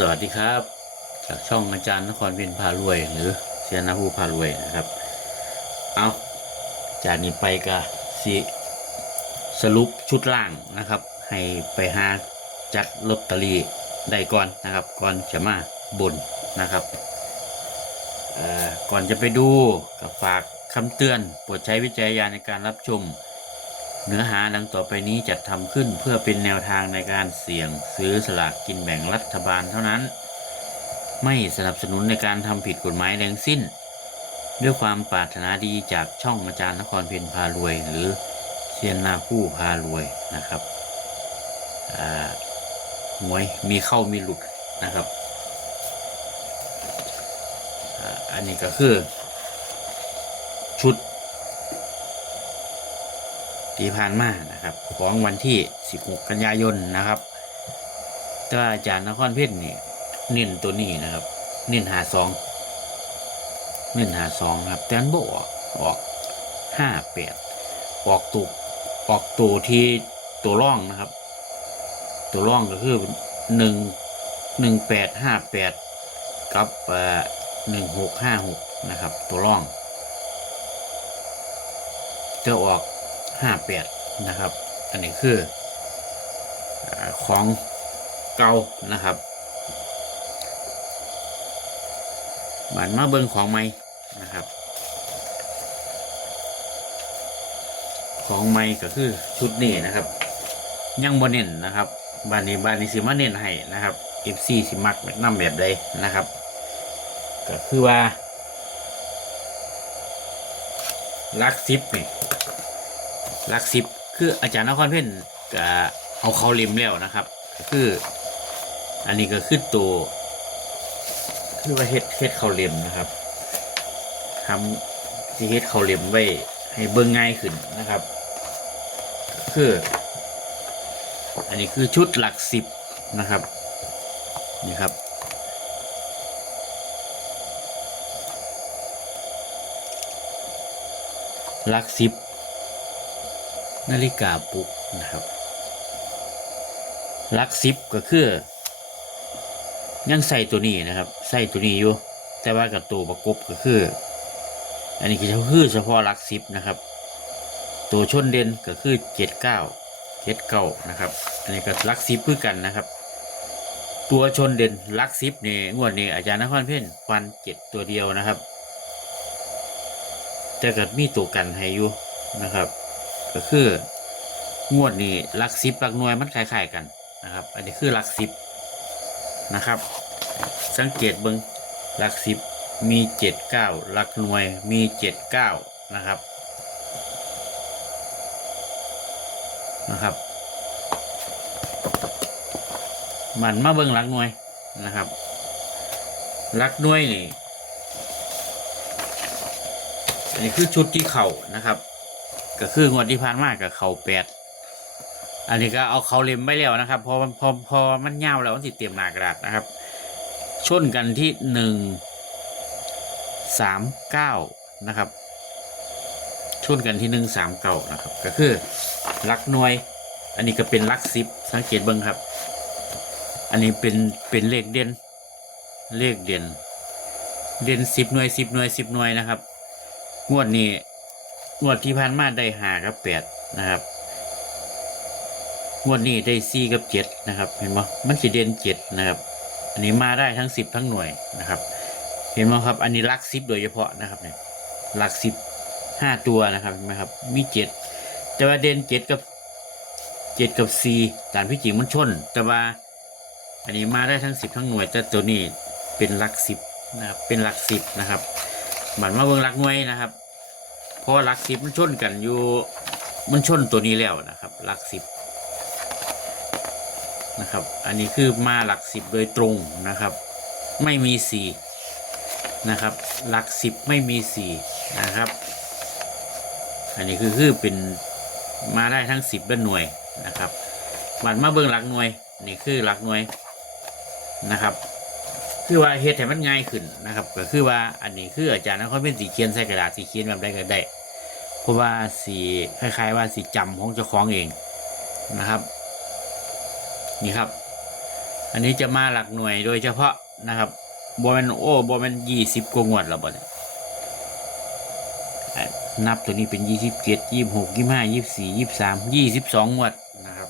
สวัสดีครับ จากช่องอาจารย์นครวียนพารวย หรือเชียนาผู้พารวยนะครับ เอาจากนี้ไปก็สิสรุปชุดล่างนะครับ ให้ไปหาจัดลอตเตอรี่ได้ก่อนนะครับ ก่อนจะมาบนนะครับก่อนจะไปดูกับฝากคำเตือนโปรดใช้วิจารณญาณในการรับชม เนื้อหาดังต่อไปนี้จัดทำขึ้นเพื่อเป็นแนวทางในการเสี่ยงซื้อสลากกินแบ่งรัฐบาลเท่านั้น ไม่สนับสนุนในการทำผิดกฎหมายแดงสิ้น ด้วยความปรารถนาดีจากช่องอาจารย์นครเพียพารวย หรือเชียนนาผู้พารวยนะครับอ่าหวยมีเข้ามีหลุดนะครับออันนี้ก็คือชุด ที่ผ่านมานะครับ ของวันที่ 16 กันยายนนะครับแต่ว่าอาจารย์นครเพชรนี่เน้นตัวนี้นะครับ เน้นหาสองเน้นหาสองครับแต่อันบออกออกห้าแปดออกตุกออกตัวที่ตัวร่องนะครับ ตัวร่องก็คือหนึ่งหนึ่งแปดห้าแปดกับหนึ่งหกห้าหกนะครับ ตัวร่องจะออก ห้าแปดนะครับ อันนี้คือของเก่านะครับบานมาเบิงของใหม่นะครับ ของใหม่ก็คือชุดนี้นะครับ ยังบนเน้นนะครับบานนี้บานนี้สิมาเน้นให้นะครับ FC สิมักน้ำแบบใดนะครับ ก็คือว่าลักซิปนี่ หลักสิบคืออาจารย์นครเพ่นก็เอาเขาเล็มแล้วนะครับคืออันนี้ก็คือตัวคือว่าเฮ็ดเฮ็ดเขาเล็มนะครับทำที่เฮ็ดเขาเล็มไว้ให้เบิ่งง่ายขึ้นนะครับ คือ อันนี้คือชุดหลักสิบนะครับนี่ครับหลักสิบ นาฬิกาปลุกนะครับลักซิปก็คือ ยังใส่ตัวนี้นะครับใส่ตัวนี้อยู่แต่ว่ากับตัวประกบก็คือ อันนี้คือคือเฉพาะลักซิปนะครับ ตัวชนเด่นก็คือเจ็ดเก้าเจ็ดเก้านะครับ อันนี้ก็ลักซิปเพื่อกันนะครับ ตัวชนเด่นลักซิปนี่งวดนี้อาจารย์นครเพ่นฟันเจ็ดตัวเดียวนะครับแต่ก็มีตัวกันให้อยู่นะครับ ก็คืองวดนี้หลักสิบหลักหน่วยมันคล้ายๆกันนะครับ อันนี้คือหลักสิบนะครับ สังเกตเบิงหลักสิบมีเจ็ดเก้าหลักหน่วยมีเจ็ดเก้านะครับนะครับ มันมาเบิงหลักหน่วยนะครับหลักหน่วยนี่อันนี้คือชุดที่เข่านะครับ ก็คืองวดที่ผ่านมากับเขาแปดอันนี้ก็เอาเขาเล็มไปแล้วนะครับพอพอพอมันเงาแล้วมันติดเตรียมหนากระดาษนะครับ ชนกันที่หนึ่งสามเก้านะครับชนกันที่หนึ่งสามเก้านะครับ ก็คือลักหน่วย อันนี้ก็เป็นลักสิบสังเกตเบิ้งครับ อันนี้เป็นเป็นเลขเด่นเลขเด่นเด่นสิบหน่วยสิบหน่วยสิบหน่วยนะครับ งวดนี้ งวดที่ผ่านมาได้หากับแปดนะครับงวดนี้ได้สี่กับเจ็ดนะครับ เห็นไหมมันสีเด่นเจ็ดนะครับ อันนี้มาได้ทั้งสิบทั้งหน่วยนะครับ เห็นไหมครับ อันนี้ลักสิบโดยเฉพาะนะครับเนี่ยลักสิบห้าตัวนะครับเห็นไหมครับ มีเจ็ดแต่ว่าเด่นเจ็ดกับเจ็ดกับสี่ตามที่จิงมันชน แต่ว่า อันนี้มาได้ทั้งสิบทั้งหน่วยแต่ตัวนี้เป็นลักสิบนะครับเป็นลักสิบนะครับบัตรมาเบิ่งลักหน่วยนะครับ เพราะหลักสิบมันชนกันอยู่ มันชนตัวนี้แล้วนะครับหลักสิบนะครับ อันนี้คือมาหลักสิบโดยตรงนะครับ ไม่มีสี่นะครับ หลักสิบไม่มีสี่นะครับ อันนี้คือคือเป็นมาได้ทั้งสิบและหน่วยนะครับบัตรมาเบิ่งหลักหน่วยนี่คือหลักหน่วยนะครับ คือว่าเฮ็ดให้มันง่ายขึ้นนะครับ ก็คือว่าอันนี้คืออาจารย์นั้นเขาเป็นสีเขียนใส่กระดาษสีเขียนแบบใดก็ได้ ราะว่าสีคล้าย ๆ ว่าสีจำของเจ้าของเองนะครับ นี่ครับ อันนี้จะมาหลักหน่วยโดยเฉพาะนะครับบอมันโอ้บอมันยี่สิบกว่างวดแล้วบ่เนี่ยนับตัวนี้เป็นยี่สิบเจ็ดยี่หกยี่ห้ายี่สี่ยี่สามยี่สิบสองงวดนะครับ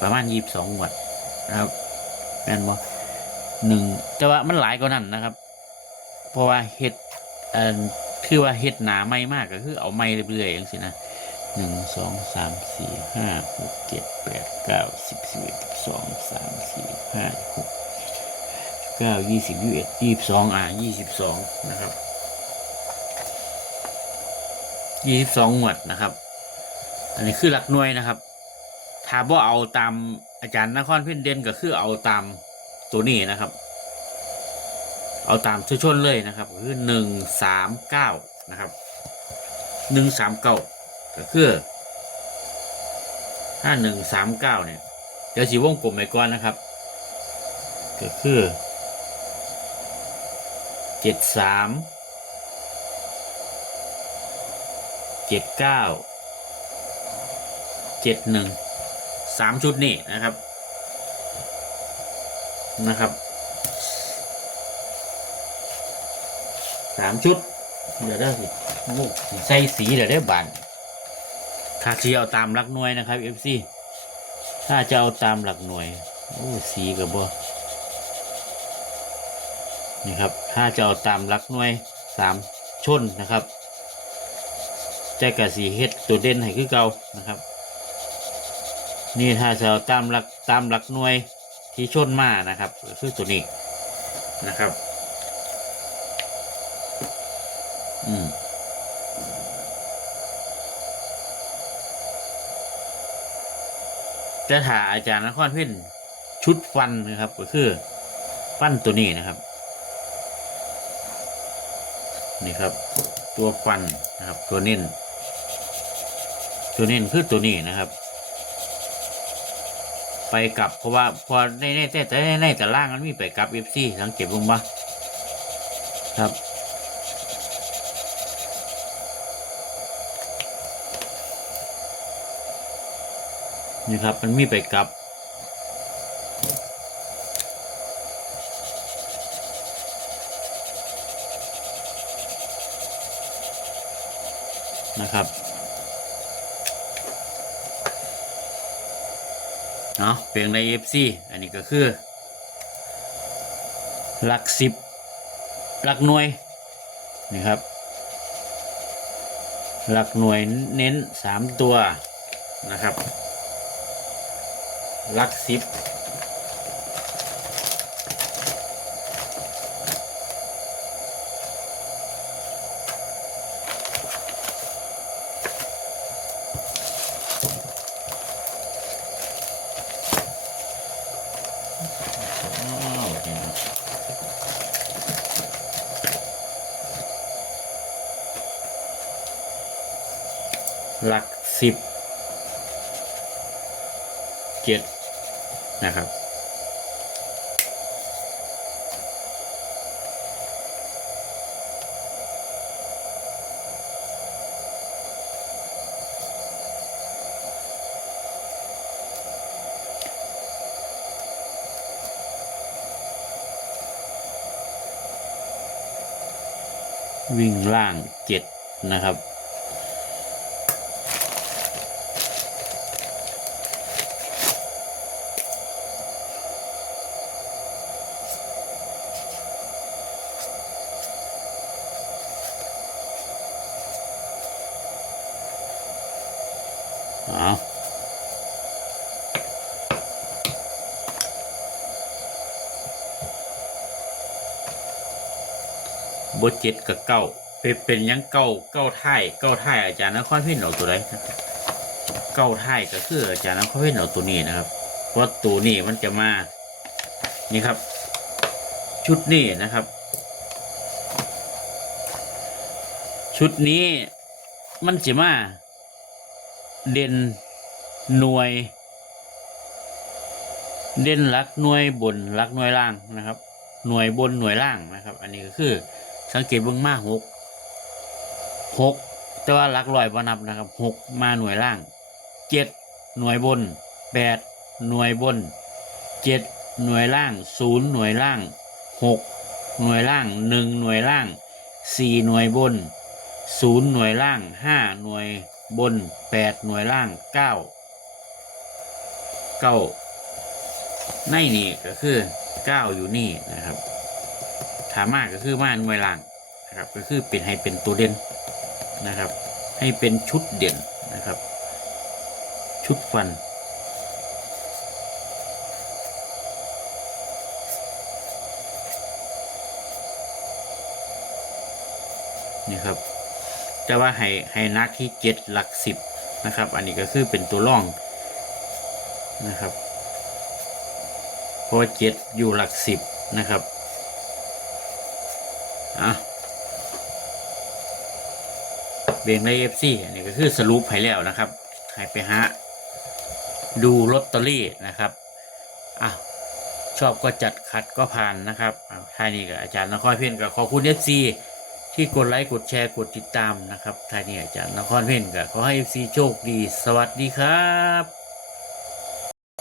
ประมาณยี่สิบสองงวดนะครับแม่นบ่หนึ่งแต่ว่ามันหลายกว่านั้นนะครับ เพราะว่าเฮ็ดเอ่อ คือว่าเฮ็ดหนาไม่มากก็คือเอาไม่เรื่อยๆอย่างสินะหนึ่งสองสามสี่ห้าหกเจ็ดแปดเก้าสิบสิบเอ็ดสิบสองสามสี่ห้าหกเก้ายี่สิบยี่สิบเอ็ดยี่สิบสองอ่ายี่สิบสองนะครับยี่สิบสองหมวดนะครับ อันนี้คือหลักหน่วยนะครับ ถ้าบ่เอาตามอาจารย์นครเพ่นเด่นก็คือเอาตามตัวนี้นะครับ เอาตามชุชนเลยนะครับคือหนึ่งสามเก้านะครับหนึ่งสามเก้าก็คือถ้าหนึ่งสามเก้าเนี่ยเดี๋ยวสีวงกลมไปก่อนนะครับ ก็คือเจ็ดสามเจ็ดเก้าเจ็ดหนึ่งสามชุดนี่นะครับนะครับ สามชุดเดี๋ยวได้สิโอ้ใส่สีเดี๋ยวได้บานถ้าที่เอาตามหลักหน่วยนะครับ FC ถ้าจะเอาตามหลักหน่วย โอ้สีกับบนี่ครับ ถ้าจะเอาตามหลักหน่วยสามชนนะครับแต่กะสีเฮ็ดตัวเด่นให้คือเก่านะครับ นี่ถ้าจะเอาตามหลักตามหลักหน่วยที่ชนมานะครับ คือตัวนี้นะครับ อืมจะถาอาจารย์นครเพ่นชุดฟันนะครับ ก็คือ ฟันตัวนี้นะครับ นี่ครับ ตัวฟันนะครับ ตัวเน้นตัวเน้นคือตัวนี้นะครับ ไปกลับเพราะว่าพอในในแต่แต่ในแต่ล่างมันมีไปกลับเอฟซีสังเกตลงมาครับ นี่ครับมันมีไปกลับ นะครับเนาะเปลียงในเอฟซีอันนี้ก็คือหลักสิบหลักหน่วยนี่ครับ หลักหน่วยเน้นสามตัวนะครับ ลักสิบหลักสิบเจ็ด นะครับ วิ่งล่างเจ็ดนะครับ เอาบทเจ็ดกับเก้าเป็นเป็นยังเก้าเก้าท้ายเก้าท้ายอาจารย์นครพ่นเอาตัวใดนเก้าท้ายก็คืออาจารย์นครพ่นเอาตัวนี้นะครับเพราะตัวนี้มันจะมานี่ครับ ชุดนี้นะครับ ชุดนี้มันจะมา เด่นหน่วย เด่นลักหน่วยบนลักหน่วยล่างนะครับ หน่วยบนหน่วยล่างนะครับ อันนี้ก็คือสังเกตเบื้องมาหกหกแต่ว่าลักลอยบ่นับนะครับหกมาหน่วยล่างเจ็ดหน่วยบนแปดหน่วยบนเจ็ดหน่วยล่างศูนย์หน่วยล่างหกหน่วยล่างหนึ่งหน่วยล่างสี่หน่วยบนศูนย์หน่วยล่างห้าหน่วย บนแปดหน่วยล่างเก้าเก้าในนี่ก็คือเก้าอยู่นี่นะครับถามมากก็คือมาหน่วยล่างนะครับก็คือเป็นให้เป็นตัวเด่นนะครับ ให้เป็นชุดเด่นนะครับ ชุดฟันนี่ครับ จะว่าให้ให้นักที่เจ็ดหลักสิบนะครับ อันนี้ก็คือเป็นตัวร่องนะครับเพราะเจ็ดอยู่หลักสิบนะครับอะเบงในเอฟซีอันนี้ก็คือสรุปให้แล้วนะครับให้ไปหาดูลอตเตอรี่นะครับอะชอบก็จัดขัดก็ผ่านนะครับท่านี้กับอาจารย์นครเพียนกับขอบคุณเอฟซี ที่กดไลค์กดแชร์กดติดตามนะครับท่านี้อาจารย์นครเพ่นก็ขอให้ FC โชคดี สวัสดีครับ